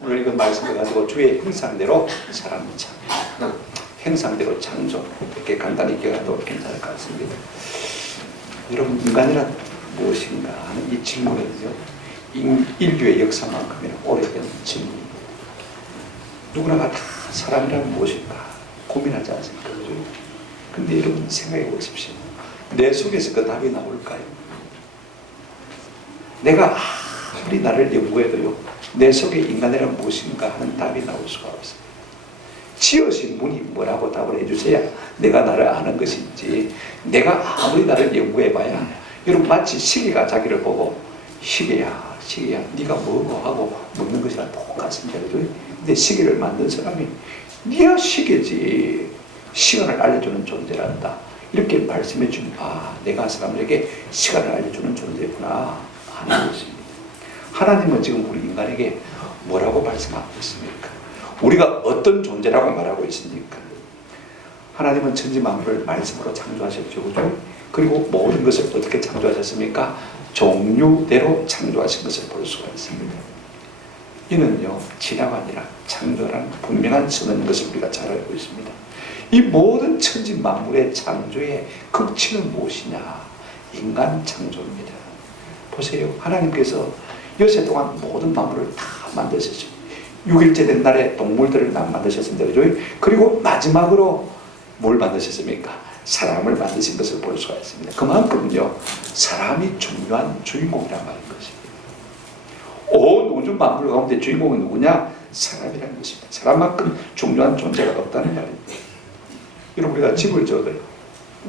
오늘 이건 말씀을 가지고 주의 형상대로 사람을 창조, 형상대로 창조, 이렇게 간단히 기억해도 괜찮을 것 같습니다. 여러분, 인간이란 무엇인가 하는 이 질문은요, 인류의 역사만큼이나 오래된 질문입니다. 누구나가 다 사람이란 무엇인가 고민하지 않습니까? 근데 여러분 생각해 보십시오. 내 속에서 그 답이 나올까요? 내가 아무리 나를 연구해도요, 내 속에 인간이란 무엇인가 하는 답이 나올 수가 없습니다. 지으신 분이 뭐라고 답을 해주셔야 내가 나를 아는 것인지, 내가 아무리 나를 연구해봐야, 여러분 마치 시계가 자기를 보고 시계야 네가 뭐고 하고 묻는 것이랑 똑같습니다. 근데 시계를 만든 사람이 네가 시계지, 시간을 알려주는 존재란다, 이렇게 말씀해 주면 내가 사람들에게 시간을 알려주는 존재구나 하는 것입니다. 하나님은 지금 우리 인간에게 뭐라고 말씀하고 있습니까? 우리가 어떤 존재라고 말하고 있습니까? 하나님은 천지 만물을 말씀으로 창조하셨죠, 그죠? 그리고 모든 것을 어떻게 창조하셨습니까? 종류대로 창조하신 것을 볼 수가 있습니다. 이는요, 진화가 아니라 창조라는 분명한 선언인 것을 우리가 잘 알고 있습니다. 이 모든 천지 만물의 창조의 극치는 무엇이냐? 인간 창조입니다. 보세요. 하나님께서 여세 동안 모든 만물을 다 만드셨죠. 6일째 된 날에 동물들을 만드셨습니다. 그죠? 그리고 마지막으로 뭘 만드셨습니까? 사람을 만드신 것을 볼 수가 있습니다. 그만큼요, 사람이 중요한 주인공이란 말인 것입니다. 온 우주 만물 가운데 주인공은 누구냐? 사람이라는 것입니다. 사람만큼 중요한 존재가 없다는 말입니다. 여러분, 우리가 집을 지어도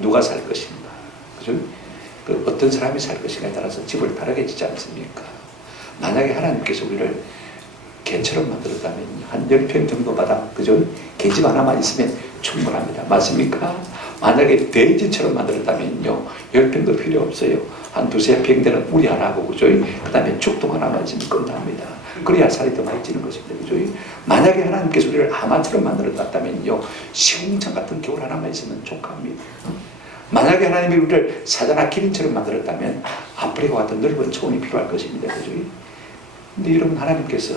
누가 살 것인가? 그죠? 어떤 사람이 살 것인가에 따라서 집을 다르게 짓지 않습니까? 만약에 하나님께서 우리를 개처럼 만들었다면 한 10평 정도마다, 그죠? 개집 하나만 있으면 충분합니다. 맞습니까? 만약에 돼지처럼 만들었다면요, 10평도 필요 없어요. 한 두세 평 되는 우리 하나고, 그죠? 그 다음에 죽동 하나만 있으면 끝납니다. 그래야 살이 더 많이 찌는 것입니다. 그죠? 만약에 하나님께서 우리를 하마처럼 만들었다면요, 시궁창 같은 겨울 하나만 있으면 족합니다. 만약에 하나님이 우리를 사자나 기린처럼 만들었다면 아프리카 같은 넓은 초원이 필요할 것입니다. 그죠? 근데 여러분, 하나님께서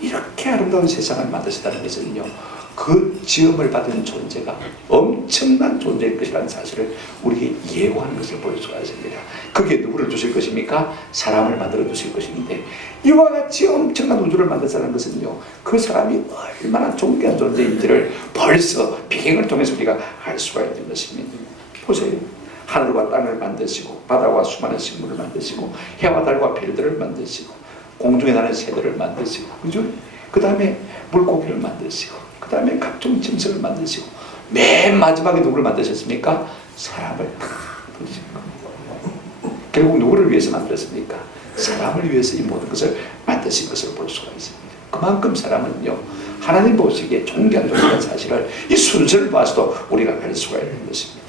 이렇게 아름다운 세상을 만드셨다는 것은요, 그 지음을 받은 존재가 엄청난 존재일 것이라는 사실을 우리에게 예고하는 것을 볼 수가 있습니다. 그게 누구를 주실 것입니까? 사람을 만들어 주실 것인데, 이와 같이 엄청난 우주를 만들었다는 것은요, 그 사람이 얼마나 존귀한 존재인지를 벌써 비행을 통해서 우리가 알 수가 있는 것입니다. 보세요. 하늘과 땅을 만드시고, 바다와 수많은 식물을 만드시고, 해와 달과 별들을 만드시고, 공중에 나는 새들을 만드시고, 그죠? 그 다음에 물고기를 만드시고, 그 다음에 각종 짐승을 만드시고, 맨 마지막에 누구를 만드셨습니까? 사람을 다 만드신 겁니다. 결국 누구를 위해서 만들었습니까? 사람을 위해서 이 모든 것을 만드신 것을 볼 수가 있습니다. 그만큼 사람은요, 하나님 보시기에 존귀한 존재라는 사실을 이 순서를 봐서도 우리가 알 수가 있는 것입니다.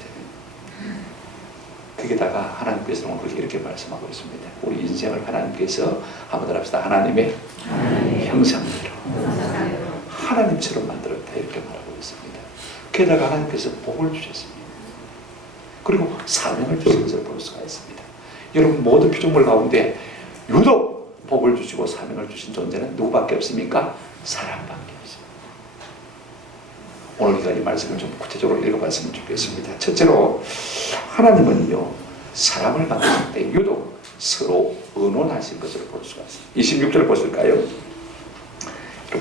거기다가 하나님께서는 오늘 이렇게 말씀하고 있습니다. 우리 인생을 하나님께서 한번 더 합시다. 하나님의 형상대로 하나님처럼 만들었다, 이렇게 말하고 있습니다. 게다가 하나님께서 복을 주셨습니다. 그리고 사명을 주신 것을 볼 수가 있습니다. 여러분, 모든 피조물 가운데 유독 복을 주시고 사명을 주신 존재는 누구밖에 없습니까? 사람밖에 없습니다. 오늘 이 말씀을 좀 구체적으로 읽어봤으면 좋겠습니다. 첫째로, 하나님은요, 사람을 만드실 때 유독 서로 의논하신 것을 볼 수가 있습니다. 26절 보실까요?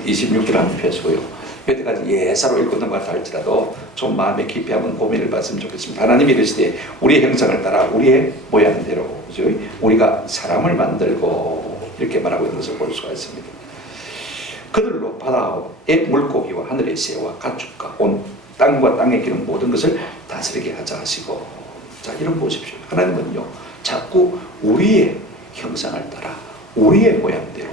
26절 한번 펴시고요. 여태까지 예사로 읽었던 것 같아 할지라도 좀 마음에 깊이 한번 고민을 봤으면 좋겠습니다. 하나님이 이르시되 우리의 형상을 따라 우리의 모양대로, 그죠? 우리가 사람을 만들고, 이렇게 말하고 있는 것을 볼 수가 있습니다. 그들로 바다의 물고기와 하늘의 새와 가축과 온 땅과 땅에 기는 모든 것을 다스리게 하자 하시고, 자, 이런 보십시오. 하나님은요, 자꾸 우리의 형상을 따라 우리의 모양대로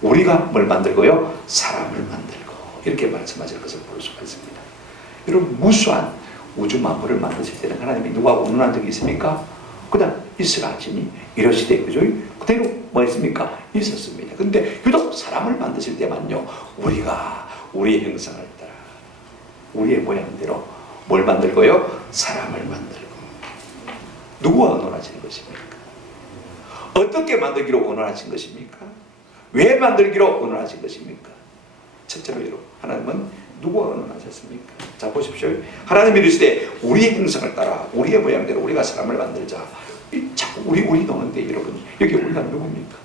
우리가 뭘 만들고요? 사람을 만들고, 이렇게 말씀하실 것을 볼 수가 있습니다. 여러분, 무수한 우주 만물을 만드실 때는 하나님이 누구하고 의논한 적이 있습니까? 그냥 있으라 하시니 이러시되, 그죠? 그대로 뭐 했습니까? 있었습니다. 근데 유독 사람을 만드실 때만요, 우리가 우리의 형상을 따라 우리의 모양대로 뭘 만들고요? 사람을 만들고. 누구와 의논하시는 것입니까? 어떻게 만들기로 의논하신 것입니까? 왜 만들기로 의논하신 것입니까? 첫째로 여러분, 하나님은 누구와 언론하셨습니까? 자 보십시오. 하나님이 이르시되 우리의 형상을 따라 우리의 모양대로 우리가 사람을 만들자. 자꾸 우리 노는데 여러분, 여기 우리가 누굽니까?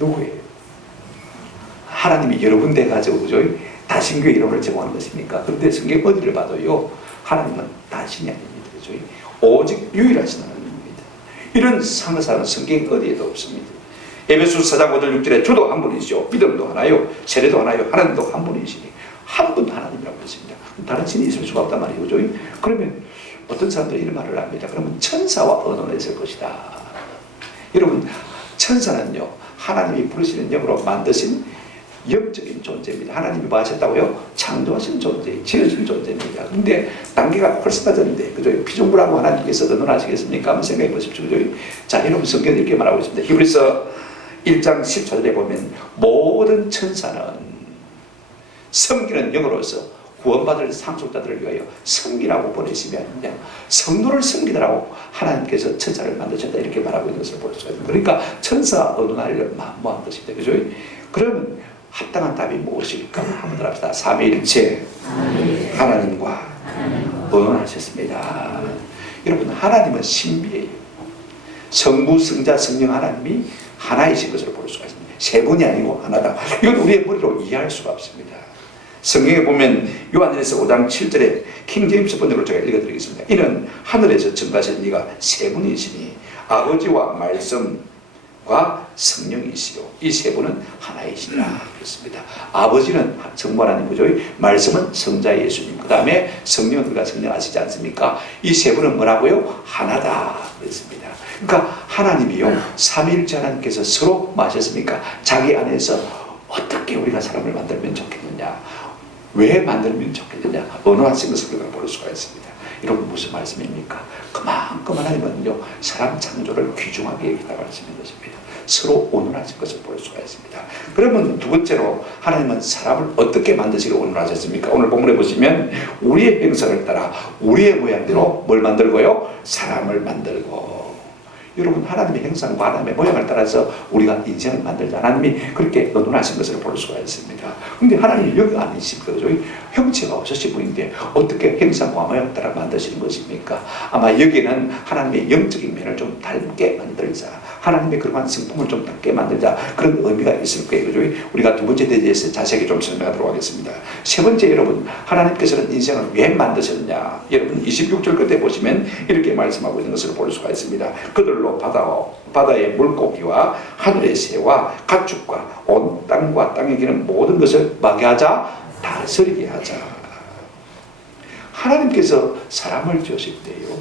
누구예요? 하나님이 여러 군데 가지고 그죠? 다신교회 이름을 제공하는 것입니까? 그런데 성경 어디를 봐도요, 하나님은 다신이 아닙니다. 그죠? 오직 유일하신 하나님입니다. 이런 상사는 성경 어디에도 없습니다. 에베소서 4장 5절 6절에 주도 한 분이시오, 믿음도 하나요, 세례도 하나요, 하나님도 한 분이시니 한 분 하나님이라고 했습니다. 다른 신이 있을 수가 없단 말이에요. 그죠? 그러면 어떤 사람들이 이런 말을 합니다. 그러면 천사와 언어했을 것이다. 여러분, 천사는요, 하나님이 부르시는 영으로 만드신 영적인 존재입니다. 하나님이 뭐 하셨다고요? 창조하신 존재, 지으신 존재입니다. 근데 단계가 훨씬 낮은데, 그죠? 피조물하고 하나님께서 언어하시겠습니까? 한번 생각해 보십시오. 그죠? 자, 여러분, 성경이 이렇게 말하고 있습니다. 히브리서 1장 14절에 보면 모든 천사는 섬기는 영으로서 구원받을 상속자들을 위하여 섬기라고 보내시면 성도를 섬기라고 하나님께서 천사를 만드셨다, 이렇게 말하고 있는 것을 볼 수가 있습니다. 그러니까 천사 언어를 만무한 것입니다. 그죠? 그러면 합당한 답이 무엇일까? 한번 합시다. 삼위일체 하나님과 언어하셨습니다. 여러분, 하나님은 신비예요. 성부, 성자, 성령 하나님이 하나이신 것으로 볼 수가 있습니다. 세 분이 아니고 하나다. 이건 우리의 머리로 이해할 수가 없습니다. 성경에 보면 요한일서 5장 7절에 킹제임스 번역으로 제가 읽어드리겠습니다. 이는 하늘에서 증가하신 이가 세 분이시니 아버지와 말씀과 성령이시요, 이 세 분은 하나이시니라 그랬습니다. 아버지는 성부 하나님, 그죠? 말씀은 성자 예수님, 그 다음에 성령은 우리가 성령 아시지 않습니까? 이 세 분은 뭐라고요? 하나다 그랬습니다. 그러니까 하나님이요, 삼위일체 하나님께서 서로 뭐 하셨습니까? 자기 안에서 어떻게 우리가 사람을 만들면 좋겠느냐, 왜 만들면 좋겠느냐, 언어하신 것을 우리가 볼 수가 있습니다. 여러분, 무슨 말씀입니까? 그만큼 하나님은요, 사람 창조를 귀중하게 여기다가 말씀인 것입니다. 서로 언어하신 것을 볼 수가 있습니다. 그러면 두 번째로, 하나님은 사람을 어떻게 만드시기로 언어하셨습니까? 오늘 본문에 보시면 우리의 형상을 따라 우리의 모양대로 뭘 만들고요? 사람을 만들고. 여러분, 하나님의 형상과 하나님의 모양을 따라서 우리가 인생을 만들자. 하나님이 그렇게 언론하신 것을 볼 수가 있습니다. 근데 하나님이 여기가 아니십니까? 그죠? 형체가 없으신 분인데 어떻게 형상과 모양을 따라 만드시는 것입니까? 아마 여기는 하나님의 영적인 면을 좀 닮게 만들자, 하나님의 그러한 성품을 좀 닮게 만들자, 그런 의미가 있을 거예요. 그죠? 우리가 두 번째 대해서 자세하게 좀 설명하도록 하겠습니다. 세 번째, 여러분, 하나님께서는 인생을 왜 만드셨느냐? 여러분, 26절 끝에 보시면 이렇게 말씀하고 있는 것을 볼 수가 있습니다. 그들로 바다의 물고기와 하늘의 새와 가축과 온 땅과 땅에 기는 모든 것을 막게 하자, 다스리게 하자. 하나님께서 사람을 지으실 때요,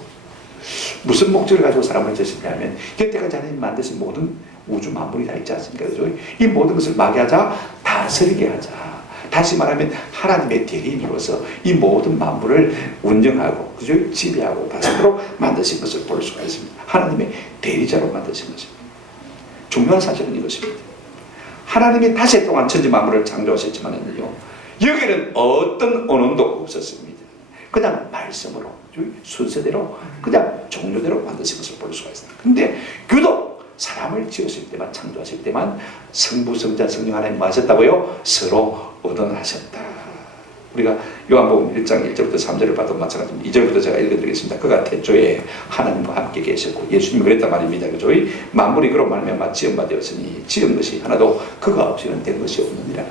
무슨 목적을 가지고 사람을 지으셨냐면, 여태까지 하나님 만드신 모든 우주 만물이 다 있지 않습니까? 그죠? 이 모든 것을 막게 하자, 다스리게 하자. 다시 말하면 하나님의 대리인으로서 이 모든 만물을 운영하고, 그죠? 지배하고 다스리도록 만드신 것을 볼 수가 있습니다. 하나님의 대리자로 만드신 것입니다. 중요한 사실은 이것입니다. 하나님이 닷새 동안 천지 만물을 창조하셨지만은요, 여기는 어떤 언어도 없었습니다. 그냥 말씀으로, 순서대로, 그냥 종류대로 만드신 것을 볼 수가 있습니다. 근데 유독 사람을 지으실 때만, 창조하실 때만 성부, 성자, 성령 하나님 뭐 하셨다고요? 서로 얻어나셨다. 우리가 요한복음 1장 1절부터 3절을 봐도 마찬가지입니다. 2절부터 제가 읽어드리겠습니다. 그가 태초에 하나님과 함께 계셨고, 예수님이 그랬단 말입니다. 그죠? 만물이 그로 말미암아 지음바 되었으니 지은 것이 하나도 그가 없이는 된 것이 없느니라.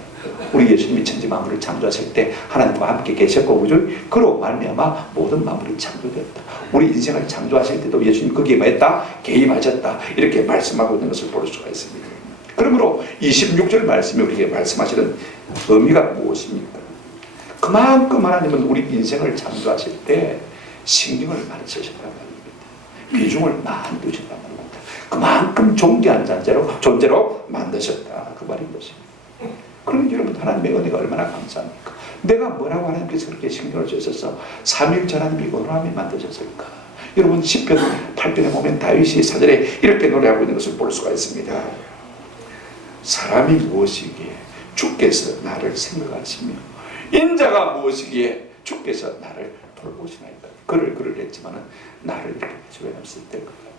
우리 예수님이 천지 만물을 창조하실 때 하나님과 함께 계셨고, 그죠? 그로 말미암아 모든 만물이 창조되었다. 우리 인생을 창조하실 때도 예수님 거기에 뭐 했다? 개입하셨다. 이렇게 말씀하고 있는 것을 볼 수가 있습니다. 그러므로 26절 말씀이 우리에게 말씀하시는 의미가 무엇입니까? 그만큼 하나님은 우리 인생을 창조하실 때 신경을 많이 쓰셨단 말입니다. 비중을 많이 두셨단 말입니다. 그만큼 존귀한 존재로 만드셨다, 그 말인 것입니다. 그러면 여러분, 하나님의 은혜가 얼마나 감사합니까? 내가 뭐라고 하나님께서 그렇게 신경을 쓰셔서 삼위일체 하나님이 언어하며 만드셨을까? 여러분, 시편 8편에 보면 다윗이 사절에 이렇게 노래하고 있는 것을 볼 수가 있습니다. 사람이 무엇이기에 주께서 나를 생각하시며 인자가 무엇이기에 주께서 나를 돌보시나이까. 그를 했지만은 나를 이렇게 주변에 쓸 때 것 같아요.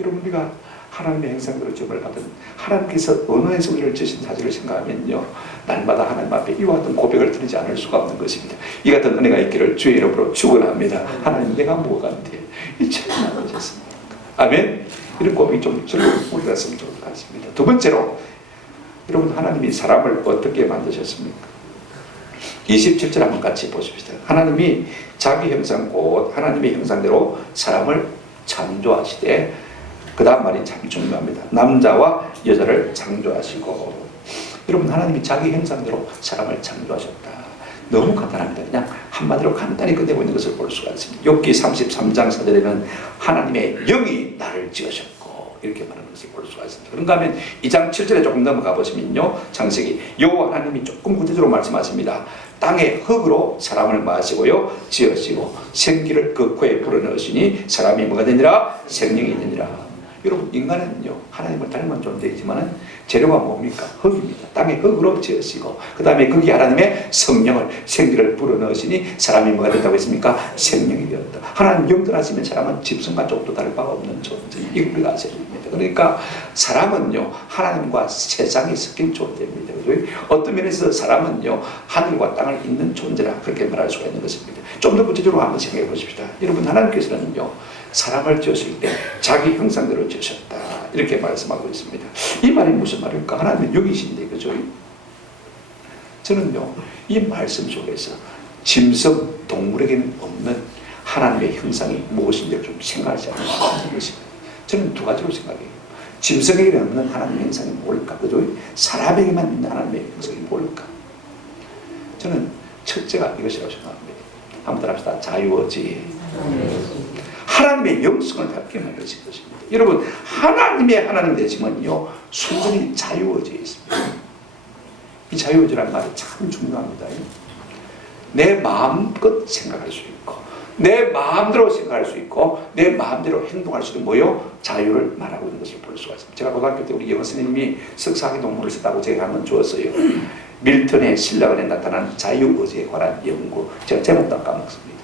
여러분, 우리가 하나님의 형상대로 지음을 받은 하나님께서 언어에서 우리를 지으신 사실을 생각하면요, 날마다 하나님 앞에 이와 같은 고백을 드리지 않을 수가 없는 것입니다. 이 같은 은혜가 있기를 주의 이름으로 축원합니다. 하나님, 내가 뭐가 안 돼? 이 천만 하셨습니까? 아멘. 이런 고백이 좀 우리가 했으면 좋을 것 같습니다. 두 번째로, 여러분, 하나님이 사람을 어떻게 만드셨습니까? 27절 한번 같이 보십시다. 하나님이 자기 형상 곧 하나님의 형상대로 사람을 창조하시되, 그 다음 말이 참 중요합니다. 남자와 여자를 창조하시고. 여러분, 하나님이 자기 형상대로 사람을 창조하셨다. 너무 간단합니다. 그냥 한마디로 간단히 끝내고 있는 것을 볼 수가 있습니다. 욥기 33장 4절에는 하나님의 영이 나를 지으셨고, 이렇게 말하는 것을 볼 수가 있습니다. 그런가 하면 2장 7절에 조금 넘어가 보시면요, 창세기 여호와 하나님이 조금 구체적으로 말씀하십니다. 땅의 흙으로 사람을 마시고요 지으시고 생기를 그 코에 불어넣으시니 사람이 뭐가 되니라? 생명이 되니라. 여러분, 인간은요 하나님을 닮은 존재이지만은 재료가 뭡니까? 흙입니다. 땅의 흙으로 지으시고 그 다음에 거기 하나님의 성령을, 생기를 불어넣으시니 사람이 뭐가 된다고 했습니까? 생명이 되었다. 하나님 영들하시면 사람은 짐승과 조금도 다를 바가 없는 존재. 이걸 우리가 아셔야 됩니다. 그러니까 사람은요 하나님과 세상이 섞인 존재입니다. 어떤 면에서 사람은요 하늘과 땅을 잇는 존재라 그렇게 말할 수가 있는 것입니다. 좀 더 구체적으로 한번 생각해 보십시다. 여러분, 하나님께서는요 사람을 지으실 때 자기 형상대로 지으셨다, 이렇게 말씀하고 있습니다. 이 말이 무슨 말일까? 하나님은 영이신데, 그죠? 저는요 이 말씀 속에서 짐승, 동물에게는 없는 하나님의 형상이 무엇인지 좀 생각하지 않는 것입니다. 저는 두 가지로 생각해요. 짐승에게는 없는 하나님의 형상이 뭘까? 그죠? 사람에게만 있는 하나님의 형상이 뭘까? 저는 첫째가 이것이라고 생각합니다. 한번 따라합시다. 자유의지. 하나님의 영성을 갖게 만드신 것입니다. 여러분, 하나님 되시면요 순전히 자유의지에 있습니다. 이 자유의지라는 말이 참 중요합니다. 내 마음껏 생각할 수 있고 내 마음대로 생각할 수 있고 내 마음대로 행동할 수 있는 뭐요? 자유를 말하고 있는 것을 볼 수가 있습니다. 제가 고등학교 때 우리 영어 선생님이 석사학위 논문을 썼다고 제가 한번 주었어요. 밀턴의 신라원에 나타난 자유의지에 관한 연구. 제가 제목도 까먹습니다.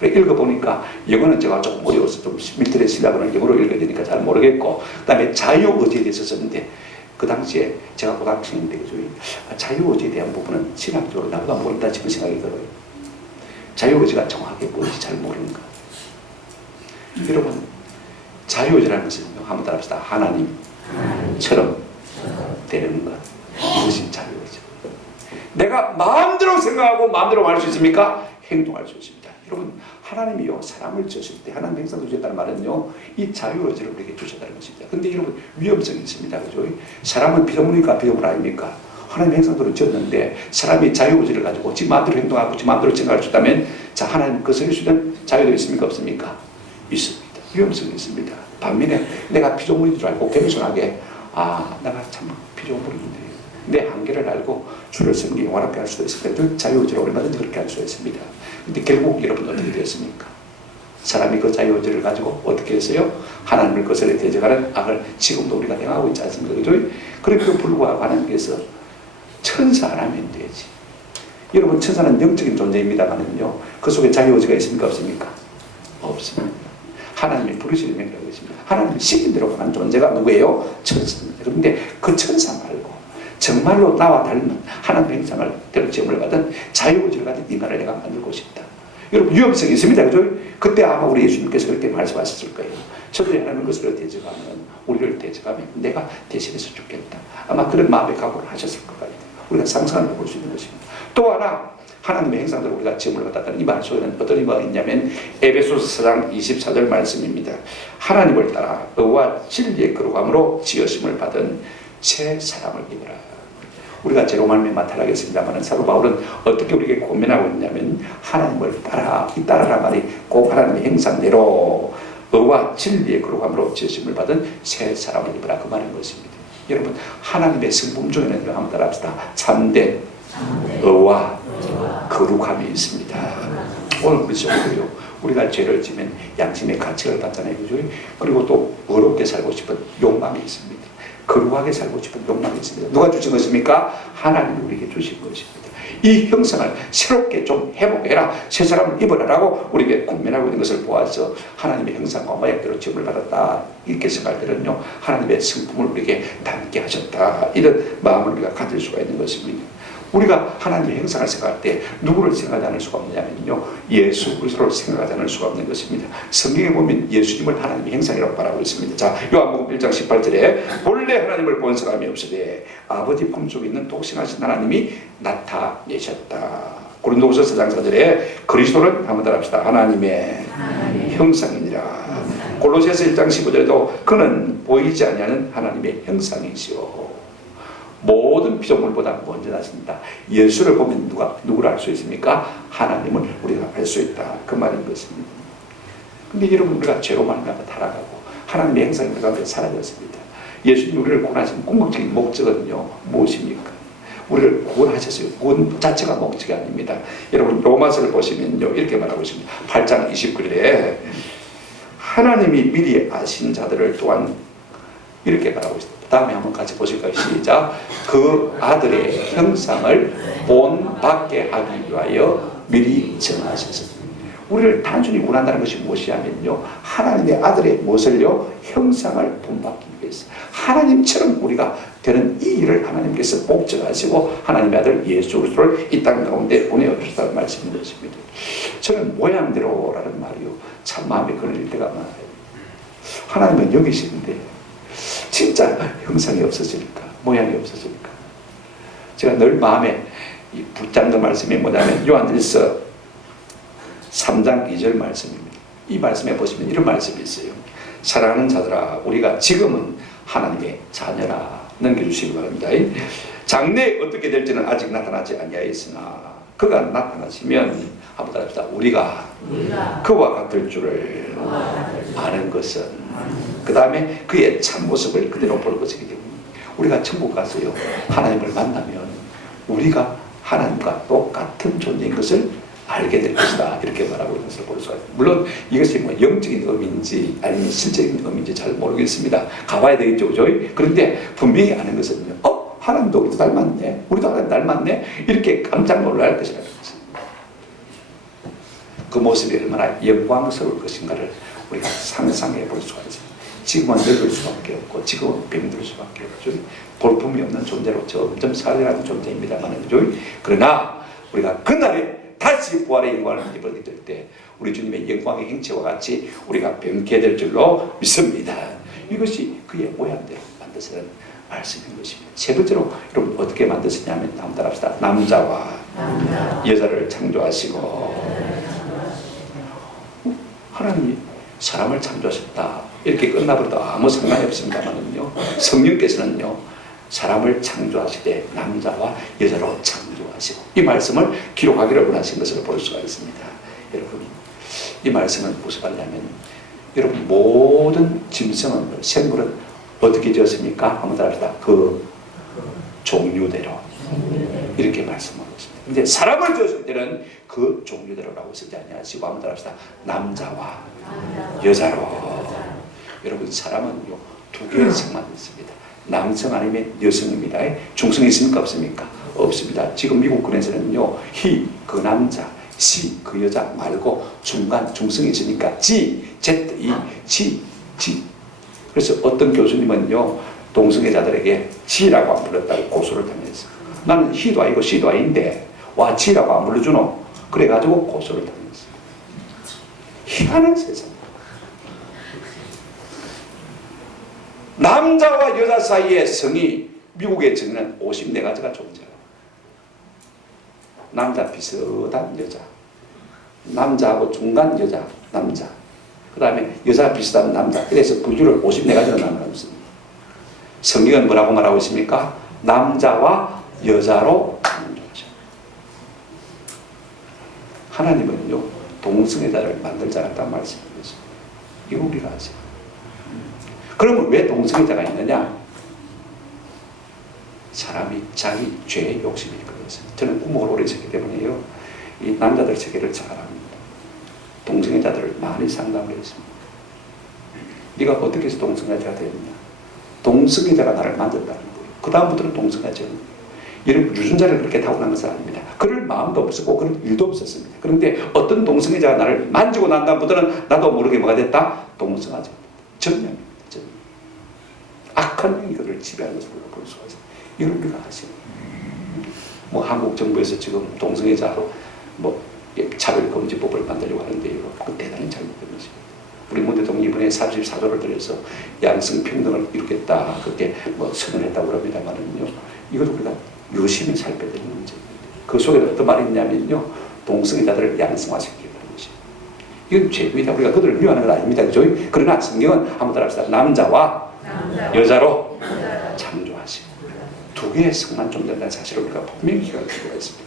그래 읽어보니까 영어는 제가 조금 어려워서 좀 밀턴의 신라원을 영어로 읽어야 되니까 잘 모르겠고, 그 다음에 자유의지에 대해서 썼는데 그 당시에 제가 고등학생인데 자유의지에 대한 부분은 신학적으로 나보다 모른다 싶은 생각이 들어요. 자유의지가 정확하게 뭔지 잘 모르는 것. 여러분, 자유의지라는 것은 한번 따라합시다. 하나님처럼 되는 것. 이것이 자유의지. 내가 마음대로 생각하고 마음대로 할 수 있습니까? 행동할 수 있습니다. 여러분, 하나님이요 사람을 지으실 때 하나님 형상을 주셨다는 말은요 이 자유의지를 우리에게 주셨다는 것입니다. 근데 여러분, 위험성이 있습니다. 그죠? 사람은 피조물입니까? 피조물 아닙니까? 하나님 형상대로 지었는데 사람이 자유의지를 가지고 지 마음대로 행동하고 지 마음대로 생각할 수 있다면, 자, 하나님 거스릴 수 있는 자유도 있습니까? 없습니까? 있습니다. 위험성이 있습니다. 반면에 내가 피조물인 줄 알고 겸손하게, 아, 내가 참 피조물인데 내 한계를 알고 주를 섬기기 원하게 할 수도 있습니다. 자유의지로 얼마든지 그렇게 할 수 있습니다. 근데 결국 여러분 어떻게 되었습니까? 사람이 그 자유의지를 가지고 어떻게 했어요? 하나님을 거스려 대적하는 악을 지금도 우리가 행하고 있지 않습니까? 그죠? 그럼에도 불구하고 하나님께서 천사 하나면 되지. 여러분, 천사는 영적인 존재입니다만은요 그 속에 자유의지가 있습니까? 없습니까? 없습니다. 하나님이 부르시는 명령이 있습니다. 하나님이 시킨 대로 가는 존재가 누구예요? 천사입니다. 그런데 그 천사 말고 정말로 나와 닮은 하나님의 형상을 대로 지음을 받은 자유의지를 가진 인간을 내가 만들고 싶다. 여러분, 위험성이 있습니다. 그죠? 그때 아마 우리 예수님께서 그렇게 말씀하셨을 거예요. 저들이 하나님 것을 대적하면, 우리를 대적하면 내가 대신해서 죽겠다. 아마 그런 마음의 각오를 하셨을 것 같아요. 우리가 상상을 해볼 수 있는 것입니다. 또 하나, 하나님의 형상대로 우리가 지음을 받았다는 이 말 속에는 어떤 의미가 있냐면 에베소서 4장 24절 말씀입니다. 하나님을 따라 의와 진리의 거룩함으로 지으심을 받은 새 사람을 입으라. 우리가 제로 말미암아 타락했습니다만 사도 바울은 어떻게 우리에게 고민하고 있냐면 하나님을 따라, 이 따라란 말이 꼭 하나님의 형상대로 의와 진리의 거룩함으로 지으심을 받은 새 사람을 입으라, 그 말인 것입니다. 여러분, 하나님의 성품 중에는 한번 따라합시다. 참된 의와 거룩함이 있습니다. 오늘 우리 속으로요 우리가 죄를 지면 양심의 가책을 받잖아요. 그죠? 그리고 또 어렵게 살고 싶은 욕망이 있습니다. 거룩하게 살고 싶은 욕망이 있습니다. 누가 주신 것입니까? 하나님이 우리에게 주신 것입니다. 이 형상을 새롭게 좀 회복해라, 새 사람을 입어라라고 우리에게 권면하고 있는 것을 보아서 하나님의 형상과 모양대로 지음을 받았다 이렇게 생각할 때는요, 하나님의 성품을 우리에게 담게 하셨다 이런 마음을 우리가 가질 수가 있는 것입니다. 우리가 하나님의 형상을 생각할 때 누구를 생각하지 않을 수가 없느냐면요, 예수 그리스도를 생각하지 않을 수가 없는 것입니다. 성경에 보면 예수님을 하나님의 형상이라고 말하고 있습니다. 자, 요한복음 1장 18절에 본래 하나님을 본 사람이 없으되 아버지 품속에 있는 독생하신 하나님이 나타내셨다. 고린도후서 4장 4절에 그리스도는 한번 따라합시다. 하나님의 형상이니라. 골로새서 1장 15절에도 그는 보이지 아니하는 하나님의 형상이시오. 모든 피조물보다 먼저 나십니다. 예수를 보면 누구를 알 수 있습니까? 하나님을 우리가 알 수 있다. 그 말인 것입니다. 근데 여러분, 우리가 죄로 말미암아 타락하고 하나님의 형상이 우리 가운데 사라졌습니다. 예수님이 우리를 구원하신 궁극적인 목적은요, 무엇입니까? 우리를 구원하셨어요. 구원 자체가 목적이 아닙니다. 여러분, 로마서를 보시면요, 이렇게 말하고 있습니다. 8장 29절에 하나님이 미리 아신 자들을 또한 이렇게 말하고 있습니다. 다음에 한번 같이 보실까요? 시작. 그 아들의 형상을 본받게 하기 위하여 미리 정하셨습니다. 우리를 단순히 구원한다는 것이 무엇이냐면요, 하나님의 아들의 무엇을요? 형상을 본받기 위해서 하나님처럼 우리가 되는 이 일을 하나님께서 목적하시고 하나님의 아들 예수 그리스도를 이 땅 가운데 보내주셨다는 말씀인 것입니다. 저는 모양대로라는 말이요, 참 마음에 걸릴 때가 많아요. 하나님은 여기 계시는데 진짜 형상이 없어질까? 모양이 없어질까? 제가 늘 마음에 붙잡는 말씀이 뭐냐면 요한일서 3장 2절 말씀입니다. 이 말씀에 보시면 이런 말씀이 있어요. 사랑하는 자들아, 우리가 지금은 하나님의 자녀라. 넘겨주시기 바랍니다. 장래에 어떻게 될지는 아직 나타나지 아니하였으나 그가 나타나시면 한번 따라합시다. 우리가 그와 같을 줄을 아는 것은, 그 다음에 그의 참모습을 그대로 볼 것이기 때문에 우리가 천국 가서요, 하나님을 만나면 우리가 하나님과 똑같은 존재인 것을 알게 될 것이다. 이렇게 말하고 있는 것을 볼 수가 있습니다. 물론 이것이 뭐 영적인 의미인지 아니면 실제적인 의미인지 잘 모르겠습니다. 가봐야 되겠죠, 그죠? 그런데 분명히 아는 것은요, 하나님도 우리도 닮았네, 우리도 하나님 닮았네, 이렇게 깜짝 놀랄 것이라는 것입니다. 그 모습이 얼마나 영광스러울 것인가를 우리가 상상해 볼 수가 있습니다. 지금은 늙을 수밖에 없고 지금은 병들 수밖에 없죠. 볼품이 없는 존재로 점점 살아가는 존재입니다만, 그죠? 그러나 우리가 그날에 다시 부활의 영광을 입게 될 때 우리 주님의 영광의 행체와 같이 우리가 변케 될 줄로 믿습니다. 이것이 그의 모양대로 만드시는 말씀인 것입니다. 세 번째로 여러분 어떻게 만드시냐면 한번 따라합시다. 남자와 여자를 창조하시고, 하나님이 사람을 창조하셨다 이렇게 끝나버려도 아무 상관이 없습니다만은요, 성령께서는요 사람을 창조하시되 남자와 여자로 창조하시고 이 말씀을 기록하기를 원하신 것을 볼 수가 있습니다. 여러분, 이 말씀은 무슨 말이냐면, 여러분 모든 짐승은, 생물은 어떻게 지었습니까? 한번 따라합시다. 그 종류대로 이렇게 말씀하고 있습니다. 근데 사람을 지었을 때는 그 종류대로라고 쓰지 아니하시고 한번 따라합시다. 남자와 여자로. 여러분, 사람은요 두 개의 성만 있습니다. 남성 아니면 여성입니다. 중성이 있습니까? 없습니까? 없습니다. 지금 미국권에서는요, 히 그 남자, 시 그 여자 말고 중간 중성이 있으니까 지, Z, 지. 그래서 어떤 교수님은요, 동성애자들에게 지라고 안 불렀다고 고소를 당했어요. 나는 히도 아니고 시도 아닌데 와 지라고 안 불러주노? 그래가지고 고소를 당했어요. 희한한 세상. 남자와 여자 사이의 성이 미국의 정의는 54가지가 존재해요. 남자 비슷한 여자, 남자하고 중간 여자, 남자, 그 다음에 여자 비슷한 남자, 이래서 부류를 54가지로 나누었습니다. 성경은 뭐라고 말하고 있습니까? 남자와 여자로 창조하셨다. 하나님은요 동성애자를 만들지 않았다는 말씀이었습니다. 이거 우리가 아세요. 그러면 왜 동성애자가 있느냐? 사람이 자기 죄의 욕심이 있거든요. 저는 구목을 오래 했기 때문에요, 이 남자들 세계를 잘 압니다. 동성애자들을 많이 상담을 했습니다. 네가 어떻게 해서 동성애자가 되느냐? 동성애자가 나를 만들었다는 거예요. 그 다음부터는 동성애자. 여러분 유전자를 그렇게 타고난 것은 아닙니다. 그럴 마음도 없었고 그런 일도 없었습니다. 그런데 어떤 동성애자가 나를 만지고 난 다음부터는 나도 모르게 뭐가 됐다? 동성애자. 전염입니다. 전염. 악한 영이 그들을 지배하는 것을 우리가 볼 수가 있어요. 이걸 우리가 아시죠? 뭐 한국 정부에서 지금 동성애자 뭐 차별금지법을 만들려고 하는데 그 대단히 잘못된 것입니다. 우리 문 대통령이 이번에 34조를 들여서 양성평등을 이루겠다 그렇게 뭐 선언했다고 합니다만은요, 이것도 우리가 유심히 살펴야 되는 문제입니다. 그 속에 어떤 말이 있냐면요, 동성애자들을 양성화시키겠다는 것입니다. 이건 죄입니다. 우리가 그들을 미워하는 건 아닙니다. 그죠? 그러나 성경은 한번 따라합시다. 남자와 여자로 창조하시고 두 개의 성만 존재한다는 사실을 우리가 분명히 기억할 필요가 있습니다.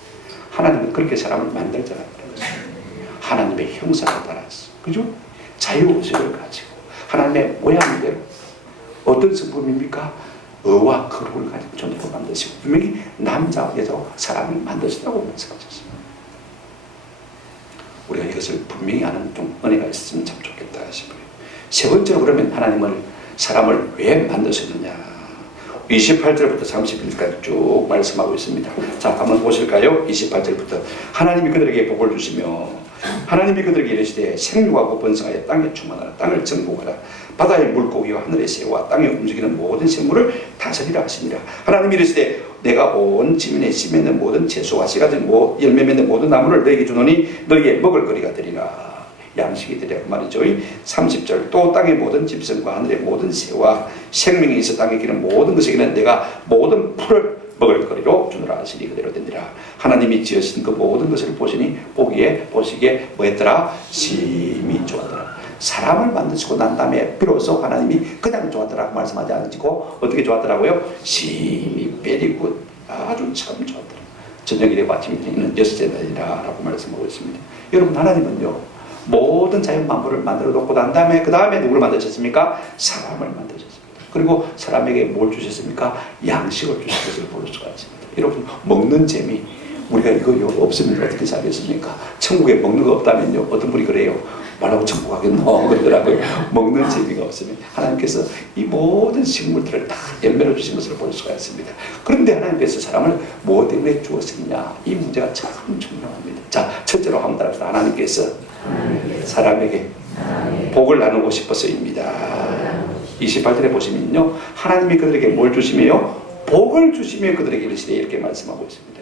하나님은 그렇게 사람을 만들자라는 것입니다. 하나님의 형상에 따라서, 그죠? 자유의식을 가지고 하나님의 모양대로 어떤 성품입니까? 의와 거룩을 가지고 존재로 만드시고 분명히 남자와 여자로 사람을 만드셨다고 말씀하셨습니다. 우리가 이것을 분명히 아는 좀 은혜가 있으면 참 좋겠다 싶어요. 세 번째로 그러면 하나님을 사람을 왜 만드셨느냐? 28절부터 31절까지 쭉 말씀하고 있습니다. 자, 한번 보실까요? 28절부터 하나님이 그들에게 복을 주시며 하나님이 그들에게 이르시되 생육하고 번성하여 땅에 충만하라. 땅을 정복하라. 바다의 물고기와 하늘의 새와 땅에 움직이는 모든 생물을 다스리라 하시니라. 하나님이 이르시되 내가 온 지면에 씨 맺는 모든 채소와 씨 가진 열매 맺는 모든 나무를 너에게 주노니 너희의 먹을 거리가 되리라. 양식이 되리라 그 말이죠. 30절 또 땅의 모든 짐승과 하늘의 모든 새와 생명이 있어 땅에 기는 모든 것에게는 내가 모든 풀을 먹을 거리로 주노라 하시니 그대로 되니라. 하나님이 지으신 그 모든 것을 보시니 보시기에 뭐했더라? 심히 좋았더라. 사람을 만드시고 난 다음에 비로소 하나님이 그냥 좋았더라고 말씀하지 않으시고 어떻게 좋았더라고요? 심히 베리굿, 아주 참 좋았더라. 저녁이 되고 아침이 되는 여섯째 날이라 라고 말씀하고 있습니다. 여러분, 하나님은요 모든 자연 만물을 만들어 놓고 난 다음에 그 다음에 누구를 만드셨습니까? 사람을 만드셨습니다. 그리고 사람에게 뭘 주셨습니까? 양식을 주신 것을 볼 수가 있습니다. 여러분, 먹는 재미, 우리가 이거 없으면 어떻게 살겠습니까? 천국에 먹는 거 없다면요, 어떤 분이 그래요. 말하고 천국 가겠노 그러더라고요. 먹는 재미가 없으면 하나님께서 이 모든 식물들을 다 열매로 주신 것을 볼 수가 있습니다. 그런데 하나님께서 사람을 뭐 때문에 주었느냐, 이 문제가 참 중요합니다. 자, 첫째로 한번 따라합시다. 하나님께서 사람에게 복을 나누고 싶어서입니다. 28절에 보시면요, 하나님이 그들에게 뭘 주시며요? 복을 주시며 그들에게 이르시되 이렇게 말씀하고 있습니다.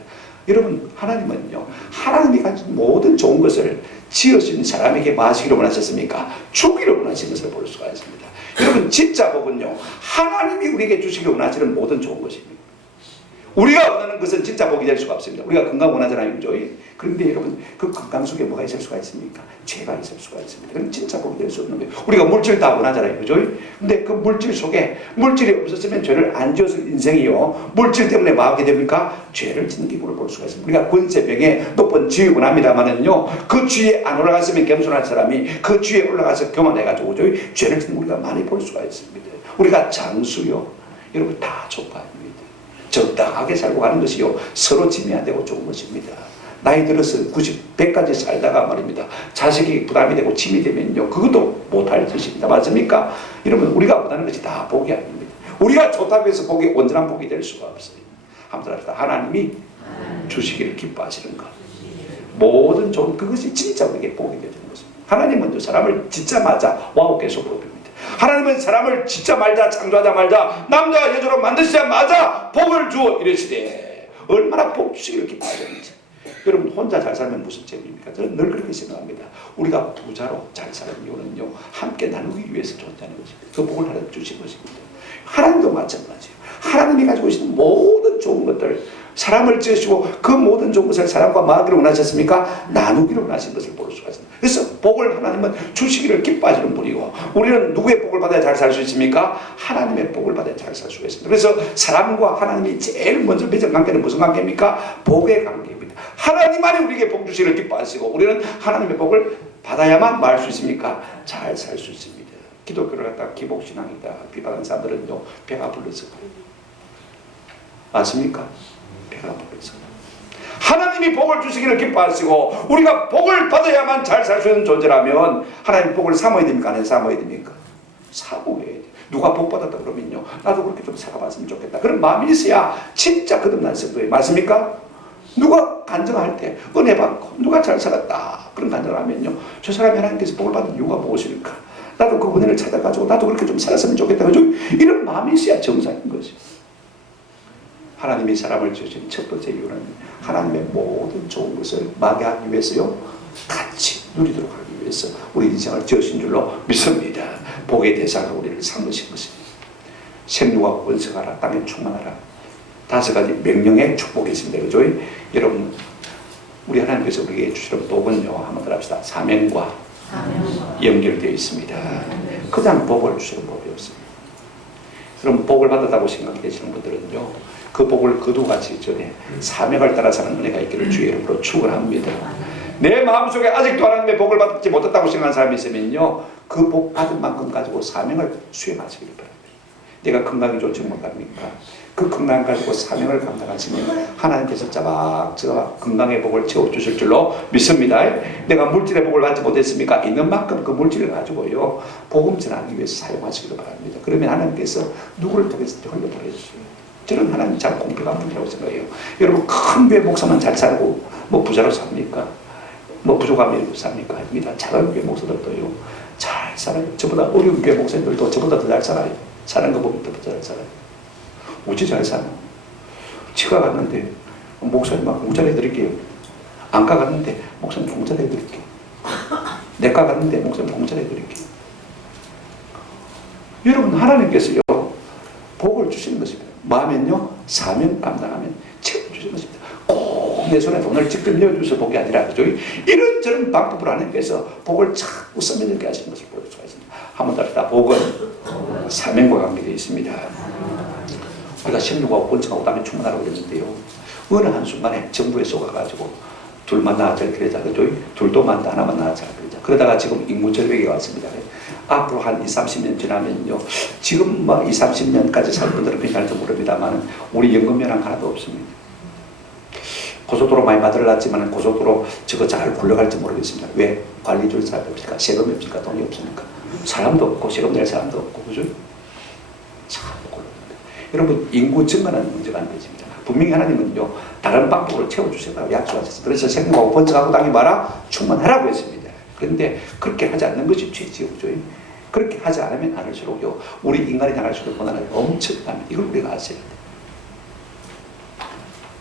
여러분, 하나님은요 하나님이 가진 모든 좋은 것을 지으신 사람에게 마시기로 원하셨습니까? 주기로 원하신 것을 볼 수가 있습니다. 여러분, 진짜 복은요 하나님이 우리에게 주시기 원하시는 모든 좋은 것입니다. 우리가 원하는 것은 진짜 복이 될 수가 없습니다. 우리가 건강 원하잖아요, 그죠? 그런데 여러분, 그 건강 속에 뭐가 있을 수가 있습니까? 죄가 있을 수가 있습니다. 그럼 진짜 복이 될 수 없는 거예요. 우리가 물질 다 원하잖아요, 그죠? 근데 그 물질 속에 물질이 없었으면 죄를 안 지었을 인생이요, 물질 때문에 뭐 하게 됩니까? 죄를 짓는 기분을 볼 수가 있습니다. 우리가 권세병에 높은 지위 원합니다만은요, 그 지위에 안 올라갔으면 겸손한 사람이 그 지위에 올라가서 교만해가지고, 그죠? 죄를 짓는 우리가 많이 볼 수가 있습니다. 우리가 장수요, 여러분 다 족합니다. 적당하게 살고 가는 것이요 서로 짐이 안 되고 좋은 것입니다. 나이 들어서 90, 100까지 살다가 말입니다, 자식이 부담이 되고 짐이 되면요 그것도 못할 짓입니다. 맞습니까? 여러분, 우리가 원하는 것이 다 복이 아닙니다. 우리가 좋다고 해서 복이 온전한 복이 될 수가 없어요. 한번 합시다. 하나님이 주시기를 기뻐하시는 것, 모든 좋은 그것이 진짜 우리에게 복이 되는 것입니다. 하나님은 사람을 짓자마자 와우 계속 부릅니다. 하나님은 사람을 짓자 말자, 창조하자 말자, 남자와 여자로 만드시자마자 복을 주어 이르시되 얼마나 복 주시기를 기뻐하셨는지. 여러분, 혼자 잘 살면 무슨 죄입니까? 저는 늘 그렇게 생각합니다. 우리가 부자로 잘 사는 이유는요 함께 나누기 위해서 존재하는 것입니다. 그 복을 하나님 주신 것입니다. 하나님도 마찬가지예요. 하나님이 가지고 계시는 모든 좋은 것들, 사람을 지으시고 그 모든 좋은 것을 사람과 마귀로 원하셨습니까? 나누기로 원하신 것을 볼 수가 있습니다. 그래서 복을 하나님은 주시기를 기뻐하시는 분이고, 우리는 누구의 복을 받아야 잘 살 수 있습니까? 하나님의 복을 받아야 잘 살 수가 있습니다. 그래서 사람과 하나님이 제일 먼저 맺은 관계는 무슨 관계입니까? 복의 관계입니다. 하나님만이 우리에게 복 주시기를 기뻐하시고, 우리는 하나님의 복을 받아야만 말 수 있습니까? 잘 살 수 있습니다. 기독교를 갖다가 기복신앙이다 비판하는 사람들은요 배가 불러서 그래요. 아십니까? 배가 불러서. 하나님이 복을 주시기를 기뻐하시고 우리가 복을 받아야만 잘 살 수 있는 존재라면 하나님 복을 사모해야 됩니까? 안 사모해야 됩니까? 사모해야 돼요. 누가 복 받았다 그러면요, 나도 그렇게 좀 살아봤으면 좋겠다. 그런 마음이 있어야 진짜 거듭난 성도예요. 맞습니까? 누가 간증할 때 은혜 받고 누가 잘 살았다 그런 간증을 하면요, 저 사람이 하나님께서 복을 받은 이유가 무엇일까? 나도 그 은혜를 찾아가지고 나도 그렇게 좀 살았으면 좋겠다. 그죠? 이런 마음이 있어야 정상인 거죠. 하나님이 사람을 주신 첫 번째 이유는 하나님의 모든 좋은 것을 마귀하기 위해서요, 같이 누리도록 하기 위해서 우리 인생을 지으신 줄로 믿습니다. 복의 대상으로 우리를 삼으신 것입니다. 생육하고 번성하라, 땅에 충만하라. 5가지 명령의 축복이 있습니다. 그죠? 여러분, 우리 하나님께서 우리에게 주시는 복은요, 한번 더 합시다. 사명과 연결되어 있습니다. 그냥 복을 주시는 복이 없습니다. 그럼 복을 받았다고 생각되시는 분들은요, 그 복을 거두가지 전에 사명을 따라 사는 은혜가 있기를 주의 이름으로 축원합니다. 내 마음속에 아직도 하나님의 복을 받지 못했다고 생각하는 사람이 있으면요, 그 복 받은 만큼 가지고 사명을 수행하시길 바랍니다. 내가 건강이 좋지 못합니까? 그 건강 가지고 사명을 감당하시면 하나님께서 짜박짜박 건강의 복을 채워주실 줄로 믿습니다. 내가 물질의 복을 받지 못했습니까? 있는 만큼 그 물질을 가지고요, 복음 전하기 위해서 사용하시기를 바랍니다. 그러면 하나님께서 누구를 통해서 흘려보내주세요. 저는 하나님 참 공평한 분이라고 생각해요. 여러분, 큰 교회 목사만 잘 살고 뭐 부자로 삽니까? 뭐 부족함이 삽니까? 아닙니다. 작은 교회 목사들도요, 잘 살아요. 저보다 어려운 교회 목사님들도 저보다 더 잘 살아요. 사는 거 보면 더 잘 살아요. 어찌 잘 사나? 치과 갔는데 목사님 막 공짜로 해드릴게요. 안과 갔는데 목사님 공짜로 해드릴게요. 내과 갔는데 목사님 공짜로 해드릴게요. 여러분, 하나님께서요, 복을 주시는 것입니다. 마음엔요, 사명 감당하면 채워주시는 것입니다. 꼭 내 손에 돈을 직접 넣어주셔서 복이 아니라, 그죠? 이런저런 방법으로 하나님께서 복을 자꾸 써내게 하시는 것을 볼 수가 있습니다. 한번 더 합시다. 복은 사명과 관계되어 있습니다. 우리가 생육하고 번성하고 땅에 충만하라고 그랬는데요, 어느 한순간에 정부에 속아가지고 둘만 낳아잘 그러자, 그죠? 둘도 많다, 하나만 낳아잘 그러자. 그러다가 지금 인구 절벽에 왔습니다. 앞으로 한 20-30년 지나면요, 지금 뭐 20-30년까지 살 분들은 괜찮을지 모릅니다만 우리 연금연한 하나도 없습니다. 고속도로 많이 만들어놨지만 고속도로 저거 잘 굴러갈지 모르겠습니다. 왜? 관리 줄 사람이 없으니까, 세금이 없으니까, 돈이 없으니까. 사람도 없고 세금 낼 사람도 없고, 그죠? 참 곤란합니다. 여러분, 인구 증가는 문제가 안 되십니다. 분명히 하나님은요, 다른 방법으로 채워주시다고 약속하셨어요. 그래서 생명하고 번성하고 땅이 마라 충만하라고 했습니다. 그런데 그렇게 하지 않는 것이 죄지요, 그죠? 그렇게 하지 않으면 않을수록요, 우리 인간이 당할 수도 고난은 엄청납니다. 이걸 우리가 아셔야 돼요.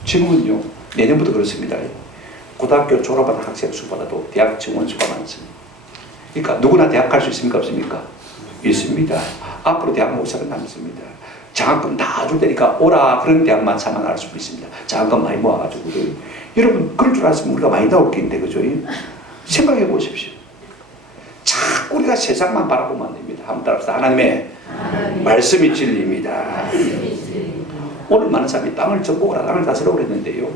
지금은요, 내년부터 그렇습니다. 고등학교 졸업한 학생 수보다도 대학 증원 수가 많습니다. 그러니까 누구나 대학 갈 수 있습니까? 없습니까? 있습니다. 앞으로 대학 못 살은 남습니다. 장학금 다 줄 테니까 오라, 그런 대학만 사망할 수 있습니다. 장학금 많이 모아가지고. 여러분, 그럴 줄 알았으면 우리가 많이 나올 텐데, 그죠? 생각해 보십시오. 자꾸 우리가 세상만 바라보면 안 됩니다. 한번 따라합시다. 하나님의 말씀이 진리입니다. 오늘 많은 사람이 땅을 정복하라, 땅을 다스리라고 그랬는데요,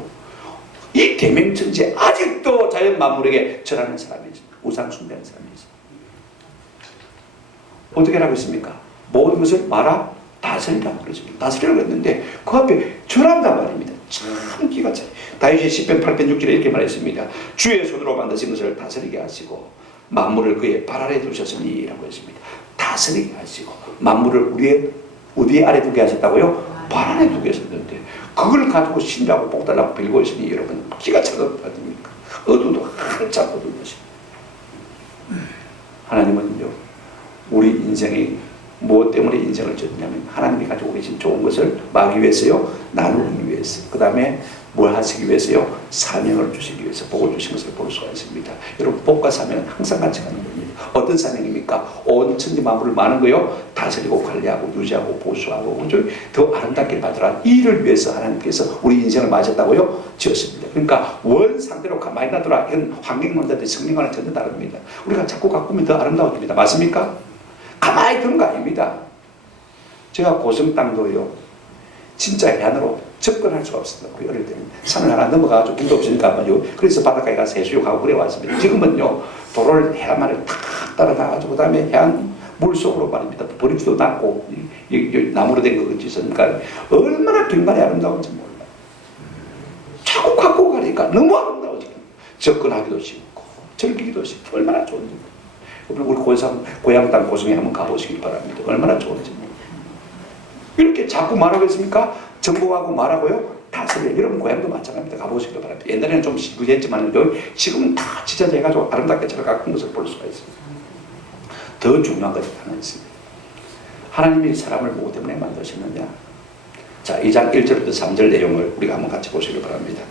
이 대명천지에 아직도 자연 만물에게 절하는 사람이 있습니다. 우상 숭배하는 사람이 있습니다. 어떻게 하라고 했습니까? 모든 것을 말아 다스리라고 그러죠. 다스리라고 했는데 그 앞에 절한단 말입니다. 참 기가 차요. 다윗이 10편 8편 6절에 이렇게 말했습니다. 주의 손으로 만드신 것을 다스리게 하시고 만물을 그의 발 아래 두셨으니 라고 했습니다. 다스리게 하시고 만물을 우리 아래 두게 하셨다고요? 발 아래 두게 하셨는데 그걸 가지고 신뢰하고 복달라고 빌고 있으니 여러분, 기가 차가 어딥니까? 어두도 한참 어두운 것입니다. 하나님은요, 우리 인생이 무엇 때문에 인생을 졌냐면 하나님이 가지고 계신 좋은 것을 마기 위해서요, 나누기 위해서, 그 다음에 뭘 하시기 위해서요, 사명을 주시기 위해서 복을 주신 것을 볼 수가 있습니다. 여러분, 복과 사명은 항상 같이 가는 겁니다. 어떤 사명입니까? 온 천지 만물을 많은 거요, 다스리고 관리하고 유지하고 보수하고 더 아름답게 받으라. 이 일을 위해서 하나님께서 우리 인생을 마셨다고요, 지었습니다. 그러니까 원 상태로 가만히 놔두라. 이런 환경론자들의 성경과는 전혀 다릅니다. 우리가 자꾸 가꾸면 더 아름다워집니다. 맞습니까? 가만히 두는 거 아닙니다. 제가 고성 땅도요, 진짜 해안으로 접근할 수가 없습니다. 우리 어릴 때는 산을 하나 넘어가가지고 길도 없으니까 말이요, 그래서 바닷가에 가서 해수욕하고 그래 왔습니다. 지금은요, 도로를 해안만을 탁 따라 나가지고 그다음에 해안 물 속으로 말입니다. 버리지도 않고 나무로 된 거 그치 있으니까 얼마나 뒷만이 아름다운지 몰라요. 자꾸 갖고 가니까 너무 아름다워지고 접근하기도 쉽고 즐기기도 쉽고 얼마나 좋은지. 우리 고향 땅 고성에 한번 가보시길 바랍니다. 얼마나 좋은지. 이렇게 자꾸 말하겠습니까? 정복하고 말하고요. 다스려. 여러분 고향도 마찬가지입니다. 가보시길 바랍니다. 옛날에는 좀 시부했지만 지금은 다 지자체해가지고 아름답게 잘 가꾼 것을 볼 수가 있습니다. 더 중요한 것이 하나 있습니다. 하나님이 사람을 뭐 때문에 만드셨느냐? 자, 2장 1절부터 3절 내용을 우리가 한번 같이 보시길 바랍니다.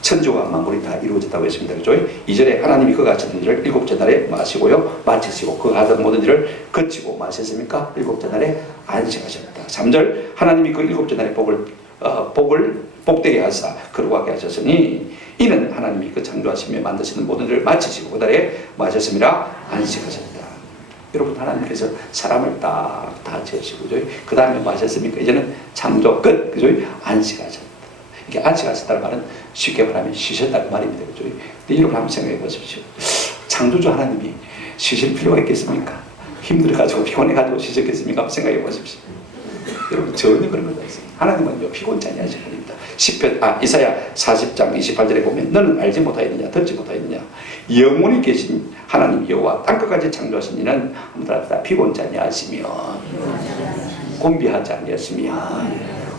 천주가 만물이 다 이루어졌다고 했습니다. 그죠? 2절에 하나님이 그가 하셨던 일을 일곱째 날에 마시고요. 마치시고 그가 하던 모든 일을 거치고 마셨습니까? 일곱째 날에 안식하셨다. 3절 하나님이 그 일곱째 날에 복되게 하사 거룩하게 하셨으니 이는 하나님이 그 창조하시며 만드시는 모든 일을 마치시고 그 날에 마셨음이라 안식하셨다. 여러분 하나님께서 사람을 다 지으시고 그 다음에 마셨습니까? 이제는 창조 끝. 그죠? 안식하셨다. 이게 안식하셨다는 말은 쉽게 말하면 쉬셨다는 말입니다. 그죠? 근데 여러분 한번 생각해 보십시오. 창조주 하나님이 쉬실 필요가 있겠습니까? 힘들어가지고 피곤해가지고 쉬셨겠습니까? 한번 생각해 보십시오. 여러분 전혀 그런 것 없습니다. 하나님은요 피곤치 아니하신 분입니다. 이사야 40장 28절에 보면 너는 알지 못하였느냐 듣지 못하였느냐 영원히 계신 하나님 여호와 땅끝까지 창조하신 이는 아무나 피곤치 아니하시며 곤비하지 아니하시며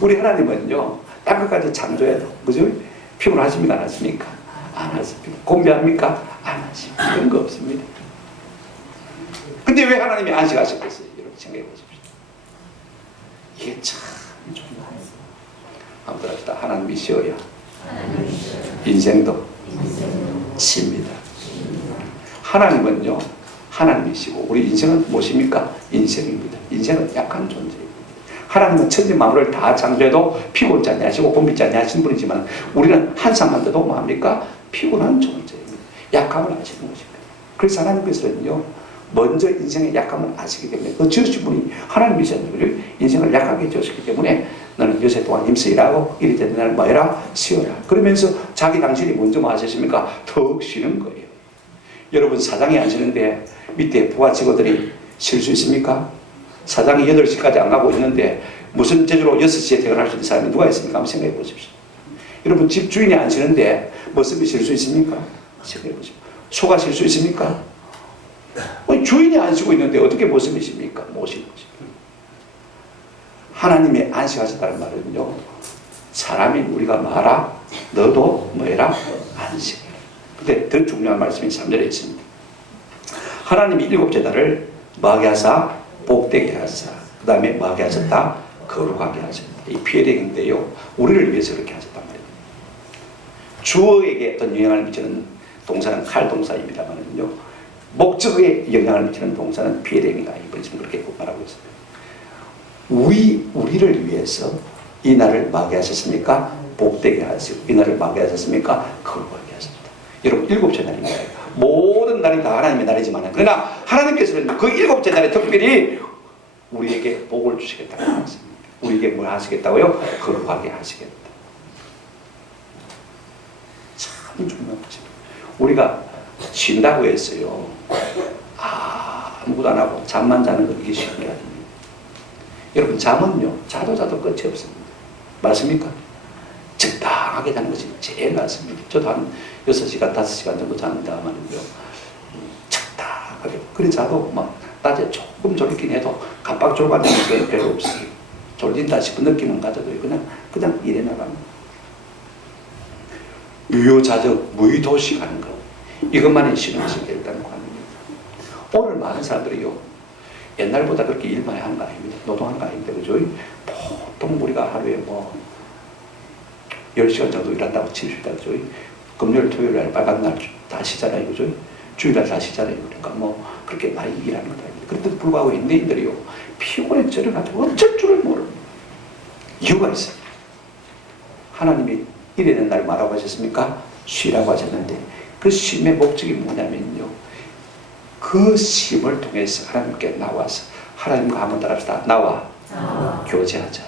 우리 하나님은요 땅끝까지 창조해도 그죠? 피곤하십니까? 안 하십니까? 안 하십니까? 곤비합니까? 안 하십니까? 그런 거 없습니다. 근데 왜 하나님이 안식하셨겠어요? 여러분 생각해 보십시오. 이게 참 중요해요. 한번 합시다. 하나님이 쉬어야 인생도 쉽니다. 하나님은요 하나님이 쉬고 우리 인생은 무엇입니까? 인생입니다. 인생은 약한 존재입니다. 하나님은 천지 만물을 다 창조해도 피곤치 아니하시고 곤비지 아니하신 분이지만 우리는 한상만 돼도 뭐합니까? 피곤한 존재입니다. 약함을 아시는 것입니다. 그래서 하나님께서는요 먼저 인생의 약함을 아시기 때문에 그 지으신 분이 하나님이셨는데 인생을 약하게 지으셨기 때문에 너는 여세 동안 힘쓰이라고 이리 되는 날 뭐 해라? 쉬어라. 그러면서 자기 당신이 먼저 뭐 하셨습니까? 더욱 쉬는 거예요. 여러분 사장이 안 쉬는데 밑에 부하 직원들이 쉴 수 있습니까? 사장이 8시까지 안 가고 있는데 무슨 제주로 6시에 퇴근할 수 있는 사람이 누가 있습니까? 한번 생각해 보십시오. 여러분 집 주인이 안 쉬는데 머슴이 쉴 수 있습니까? 생각해 보십시오. 소가 쉴 수 있습니까? 주인이 안 쉬고 있는데 어떻게 모습이십니까? 못 쉬는 것입니다. 하나님이 안식하셨다는 말은요 사람인 우리가 말아 너도 뭐해라? 안식해라. 근데 더 중요한 말씀이 3절에 있습니다. 하나님이 일곱째 날을 뭐하게 하사? 복되게 하사 그 다음에 뭐하게 하셨다? 거룩하게 하셨다. 이 피해력인데요 우리를 위해서 그렇게 하셨단 말입니다. 주어에게 어떤 영향을 미치는 동사는 칼동사입니다만요 목적에 영향을 미치는 동사는 피해량이다. 이번에 지금 그렇게 말하고 있습니다. 우리를 위해서 이 날을 뭐하게 하셨습니까? 복되게 하시고 이 날을 뭐하게 하셨습니까? 거룩하게 하셨다. 여러분 일곱째 날입니다. 모든 날이 다 하나님의 날이지만 그러나 하나님께서는 그 일곱째 날에 특별히 우리에게 복을 주시겠다고 하셨습니다. 우리에게 뭘 하시겠다고요? 거룩하게 하시겠다. 참 중요한 것입니다. 우리가 쉰다고 했어요. 아무것도 안 하고 잠만 자는 거 이게 쉬는 게 아닙니다. 여러분 잠은요 자도 끝이 없습니다. 맞습니까? 적당하게 자는 것이 제일 낫습니다. 저도 한 6시간 5시간 정도 자는다만은요 적당하게 그래 자도 막 낮에 조금 졸리긴 해도 깜빡 졸아가는 건 별로 없어요. 졸린다 싶은 느낌은 가져도 그냥 일해 나갑니다. 유효자적 무의도식 하는 거 이것만이 쉬는 것이 일단 관입니다. 오늘 많은 사람들이요 옛날보다 그렇게 일 많이 하는 거 아닙니다. 노동하는 거 아닙니다. 그죠? 보통 우리가 하루에 뭐 10시간 정도 일한다고 칩시다. 그죠? 금요일 토요일 날 빨간 날 다 쉬잖아요. 그죠? 주일날 다 쉬잖아요. 그러니까 뭐 그렇게 많이 일하는 것도 아닙니다. 그런데도 불구하고 인내인들이요 피곤에 쩔어가지고 어쩔 줄을 모릅니다. 이유가 있어요. 하나님이 이래는 날 뭐라고 하셨습니까? 쉬라고 하셨는데 그 쉼의 목적이 뭐냐면요 그 쉼을 통해서 하나님께 나와서 하나님과 한번 따라합시다. 나와 교제하자.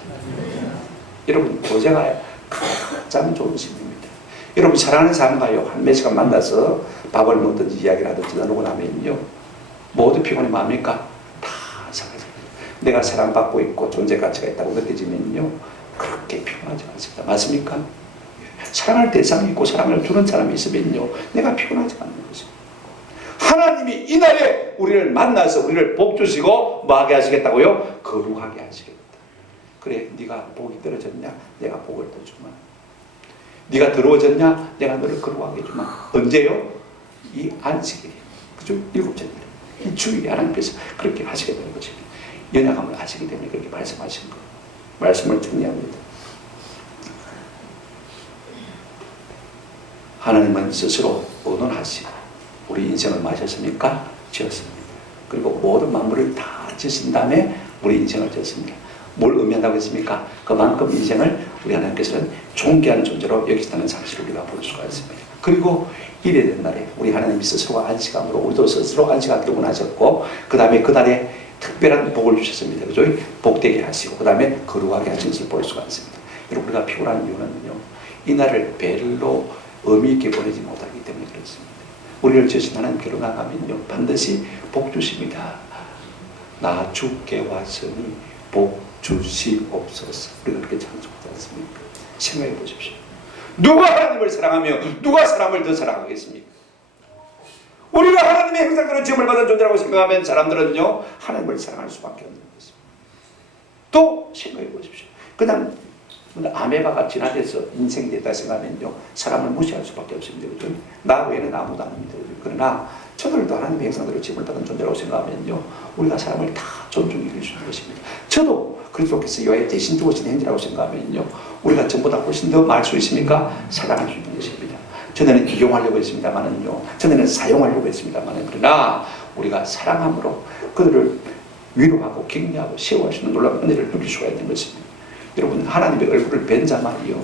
여러분 교제가 가장 좋은 쉼입니다. 여러분 사랑하는 사람과요 한 몇 시간 만나서 밥을 먹든지 이야기를 하든지 나누고 나면요 모두 피곤이 뭡니까? 다 사라져요. 내가 사랑받고 있고 존재 가치가 있다고 느껴지면요 그렇게 피곤하지 않습니다. 맞습니까? 사랑할 대상이 있고 사랑을 주는 사람이 있으면요 내가 피곤하지 않는 것입니다. 하나님이 이날에 우리를 만나서 우리를 복 주시고 뭐하게 하시겠다고요? 거룩하게 하시겠다. 그래, 네가 복이 떨어졌냐? 내가 복을 더 주마. 네가 더러워졌냐? 내가 너를 거룩하게 주마. 언제요? 이 안식일이. 그죠? 일곱째 날. 이 주일에 하나님께서 그렇게 하시겠다는 것입니다. 연약함을 아시기 때문에 그렇게 말씀하신 거. 말씀을 정리합니다. 하나님은 스스로 의논하시고 우리 인생을 마셨습니까? 지었습니다. 그리고 모든 만물을 다 지으신 다음에 우리 인생을 지었습니다. 뭘 의미한다고 했습니까? 그만큼 인생을 우리 하나님께서는 존귀한 존재로 여기시다는 사실을 우리가 볼 수가 있습니다. 그리고 이래 된 날에 우리 하나님이 스스로가 안식함으로 우리도 스스로 안식하기를 원하셨고 그 다음에 그 날에 특별한 복을 주셨습니다. 그죠? 복되게 하시고 그 다음에 거룩하게 하신 것을 볼 수가 있습니다. 여러분 우리가 피곤한 이유는요. 이 날을 별로 의미 있게 보내지 못하기 때문에 그렇습니다. 우리를 지으신 하나님께로 나가면요. 반드시 복 주십니다. 나 주께 왔으니 복 주시옵소서. 우리가 그렇게 찬송하지 않습니까? 생각해 보십시오. 누가 하나님을 사랑하며 누가 사람을 더 사랑하겠습니까? 우리가 하나님의 형상대로 지음을 받은 존재라고 생각하면 사람들은요 하나님을 사랑할 수밖에 없는 것입니다. 또 생각해 보십시오. 그냥 아메바가 진화돼서 인생이 됐다 생각하면요 사람을 무시할 수밖에 없습니다. 그렇죠? 나 외에는 아무도 아닙니다. 그러나 저들도 하나님의 형상대로 지음을 받은 존재라고 생각하면요 우리가 사람을 다 존중해 줄 수 있는 것입니다. 저도 그리스도께서 여호와의 대신 죽으신 행위라고 생각하면요 우리가 전보다 훨씬 더 말 수 있습니까? 사랑할 수 있는 것입니다. 전에는 이용하려고 했습니다만은요 전에는 사용하려고 했습니다만은 그러나 우리가 사랑함으로 그들을 위로하고 격려하고 세워할 수 있는 놀라운 은혜를 누릴 수가 있는 것입니다. 여러분 하나님의 얼굴을 뵌 자만이요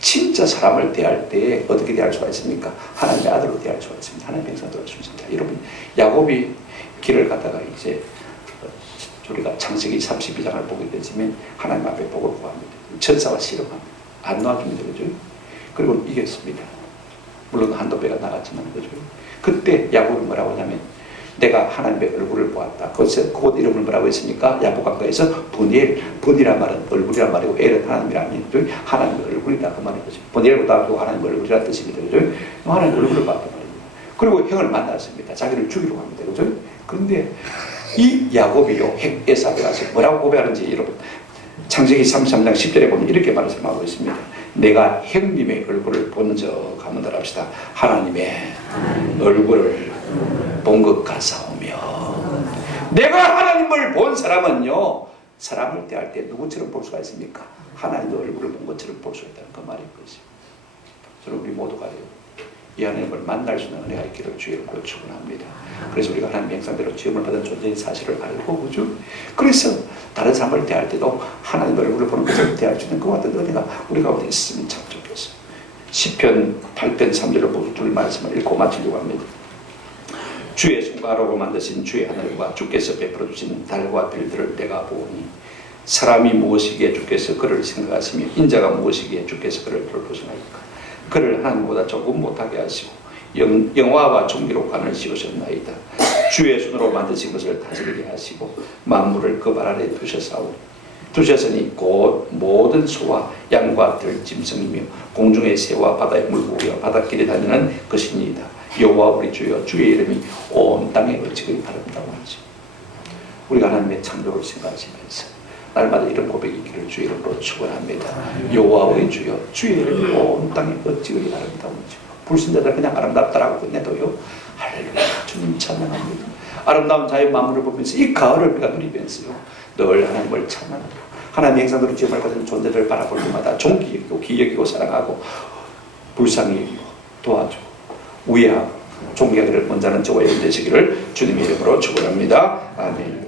진짜 사람을 대할 때 어떻게 대할 수가 있습니까? 하나님의 아들로 대할 수가 있습니다. 하나님의 형상대로 할 수 있습니다. 여러분 야곱이 길을 가다가 이제 우리가 창세기 32장을 보게 되지만 하나님 앞에 복을 구합니다. 천사와 씨름합니다. 안 놔줍니다. 그죠? 그리고 이겼습니다. 물론 한두 배가 나갔지만 그죠? 그때 야곱이 뭐라고 하냐면 내가 하나님의 얼굴을 보았다. 그곳 이름을 뭐라고 했습니까? 야복강가에서 분이란 말은 얼굴이란 말이고 엘은 하나님이란 말이죠. 하나님의 얼굴이다 그 말인 거죠. 분엘보다 하나님의 얼굴이란 뜻입니다. 그죠? 하나님의 얼굴을 봤단 말입니다. 그리고 형을 만났습니다. 자기를 죽이려고 합니다. 그죠? 그런데 이 야곱이요 에사에 가서 뭐라고 고백하는지 여러분 창세기 33장 10절에 보면 이렇게 말씀하고 있습니다. 내가 형님의 얼굴을 본 적 한번 합시다. 하나님의 얼굴을 본 것 같사오며 내가 하나님을 본 사람은요 사람을 대할 때 누구처럼 볼 수가 있습니까? 하나님의 얼굴을 본 것처럼 볼 수 있다는 그 말인 것이죠. 저는 우리 모두가요 이 하나님을 만날 수 있는 은혜가 있기를 주의 이름으로 축원합니다. 그래서 우리가 하나님의 형상대로 지음을 받은 존재인 사실을 알고 그죠? 그래서 다른 사람을 대할 때도 하나님의 얼굴을 보는 것을 대할 수 있는 그 같은 은혜가 우리 가운데 있으면 참 좋겠어요. 시편 8편 3절을 보고 둘 말씀을 읽고 마치려고 합니다. 주의 손가락으로 만드신 주의 하늘과 주께서 베풀어 주신 달과 별들을 내가 보니 사람이 무엇이기에 주께서 그를 생각하시며 인자가 무엇이기에 주께서 그를 돌보시나이까. 그를 하나님보다 조금 못하게 하시고 영화와 종기로 관을 씌우셨나이다. 주의 손으로 만드신 것을 다스리게 하시고 만물을 그 발 아래 두셨으니 곧 모든 소와 양과 들 짐승이며 공중의 새와 바다의 물고기와 바닷길에 다니는 것이니이다. 여호와 우리 주여 주의 이름이 온 땅에 어찌그리 아름다워하지. 우리가 하나님의 창조를 생각하시면서 날마다 이런 고백이 있기를 주의 이름으로 축원합니다. 여호와 우리 주여 주의 이름이 온 땅에 어찌그리 아름다운지. 불신자들 그냥 아름답다라고 끝내도요 할렐루야 주님 찬양합니다. 아름다운 자연 만물을 보면서 이 가을을 우리가 누리면서요 늘 하나님을 찬양하고 하나님의 형상대로 지음을 받은 존재를 바라볼 때마다 존귀 여기고 귀 여기고 사랑하고 불쌍히 여기고 도와주고 우애하고 존귀하기를 원하는 저와 여러분 되시기를 주님의 이름으로 축원합니다. 아멘.